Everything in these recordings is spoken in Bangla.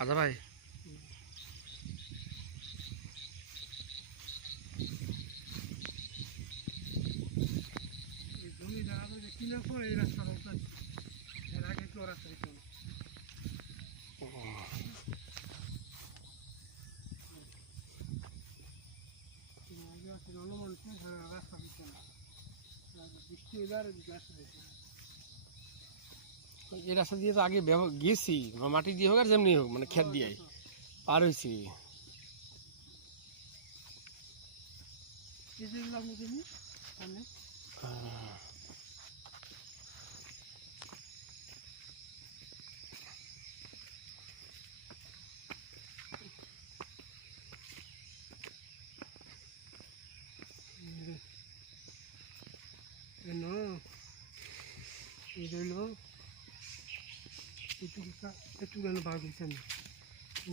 আচ্ছা ভাই জমি জায়গা কিনার পর এই রাস্তাটা উঠাচ্ছি, এর আগে কেউ রাস্তা দিত না। রাস্তা দিত না, বৃষ্টি হইলে আর রাস্তা দিত না। এই রাস্তা দিয়ে তো আগে গেছি, মাটি দিয়ে হোক আর যেমনি হোক, মানে ক্ষেত দিয়ে পার হয়েছি। এই যেগুলো আপনি কিনি সামনে একটু গেল ভাগ হয়েছে না,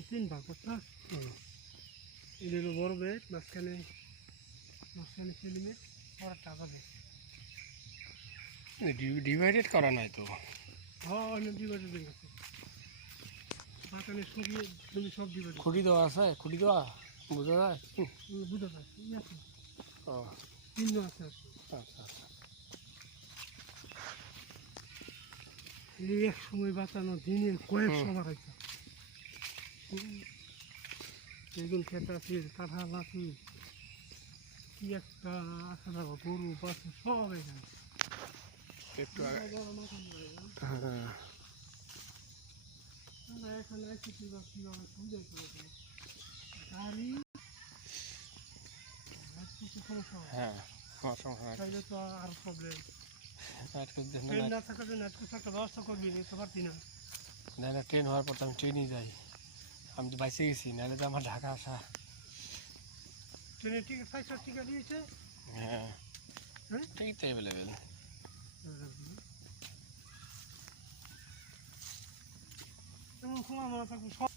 3 ভাগ অর্থাৎ এটা হলো বড় বেড, মাঝখানে সেলিমের পরে টাকা বেড। ডিভাইডেড করা নাই তো। হ্যাঁ অনেক ডিভাইডেড হয়ে গেছে, বাতানে সরিয়ে জমি সব ডিভাইডেড। খুঁটি দেওয়া আছে, খুঁটি দেওয়া বোঝা যায়। বুঝতে পারছি আছে, ও চিহ্ন আছে আর কি। আচ্ছা আচ্ছা। এই এক সময় বাঁচানো দিনে কয়েকশো মারাইছে। বেগুন খেতে আছে, কাঁঠাল আছে, কি একটা আসা যাবো, গরু বাছুর সব এখানে। একটু আগে এখানে এসে কীভাবে সুবিধা করে গাড়ি সমস্যা হয়। হ্যাঁ আমার সমস্যা তাহলে তো আর প্রবলেম। ট্রেন নাই। না থাকার জন্য আজকে একটা ব্যবস্থা করবি, নিতে পারতি না। নাহলে ট্রেন হওয়ার পর তো আমি ট্রেনই যাই, আমি তো বাইসে গেছি, নাহলে তো আমার ঢাকা আসা। ট্রেনের টিকিট 400 টাকা দিয়েছে। হ্যাঁ হ্যাঁ টিকিট তো অ্যাভেলেবেল। এমন সময় মনে থাকবে সব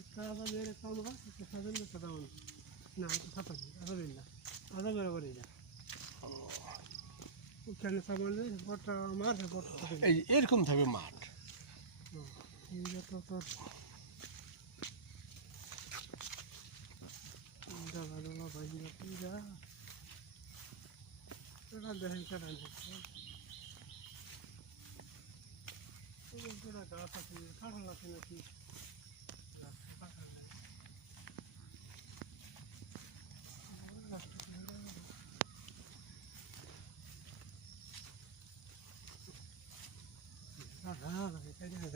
একটা আজাবের একটা অনুভব, একটা সাজেন একটা দাম না, একটা সাঁতার আজাবের না, আজাবের আবার এই না ওখানে সামান্য গোটা আমার গোটা এই এরকম থাকবে মাঠ। এইটা তো তোর ভালো ভাই যা এটা দেখেন কেটা গাছ আছে, কাঁঠাল আছে নাকি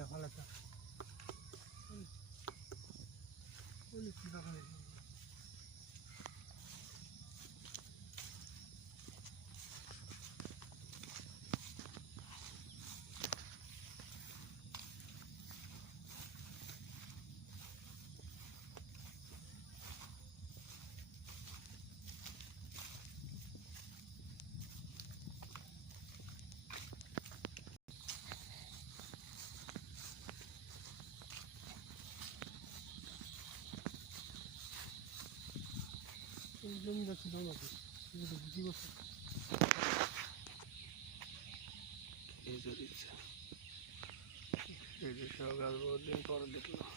ভালো একটা জমিটা ছিল নাকি বুঝি বছর এই যে সকাল বহুদিন পরে দেখলাম।